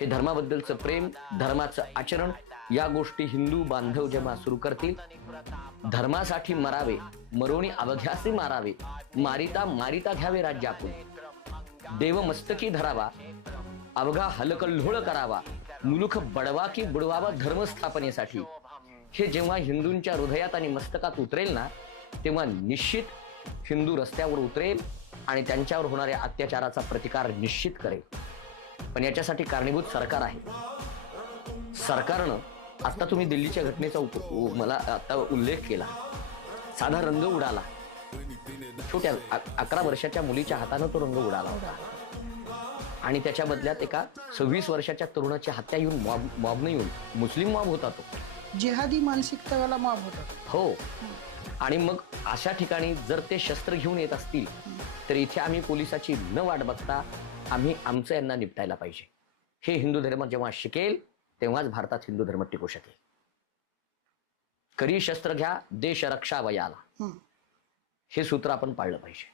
हे धर्माबद्दलचं प्रेम, धर्माचं आचरण, या गोष्टी हिंदू बांधव जेव्हा सुरू करतील, धर्मासाठी मरावे, मरोणी अवघ्यासी मारावे, मारिता मारिता घ्यावे राज्य आपण, देव मस्तकी धरावा, अवघा हलकल्लोळ करावा, मुलुख बडवा की बुडवावा धर्मस्थापनेसाठी, हे जेव्हा हिंदूंच्या हृदयात आणि मस्तकात उतरेल ना, तेव्हा निश्चित हिंदू रस्त्यावर उतरेल आणि त्यांच्यावर होणाऱ्या अत्याचाराचा प्रतिकार निश्चित करेल. पण याच्यासाठी कारणीभूत सरकार आहे. सरकारनं, आता तुम्ही दिल्लीच्या घटनेचा मला आता उल्लेख केला, साधा रंग उडाला, छोट्या 11 वर्षाच्या मुलीच्या हातानं तो रंग उडाला होता आणि त्याच्या बदल्यात एका 26 वर्षाच्या तरुणाची हत्या येऊन मॉबनं येऊन, मुस्लिम मॉब होता तो, जिहादी मानसिकतावाला मॉब होता. हो. आणि मग अशा ठिकाणी जर ते शस्त्र घेऊन येत असतील तर इथे आम्ही पोलिसाची न वाट बघता आम्ही आमचं यांना निपटायला पाहिजे. हे हिंदू धर्म जेव्हा शिकेल तेव्हाच भारतात हिंदू धर्म टिकू शकेल. करी शस्त्र घ्या, देश रक्षा वयाला, हे सूत्र आपण पाळलं पाहिजे.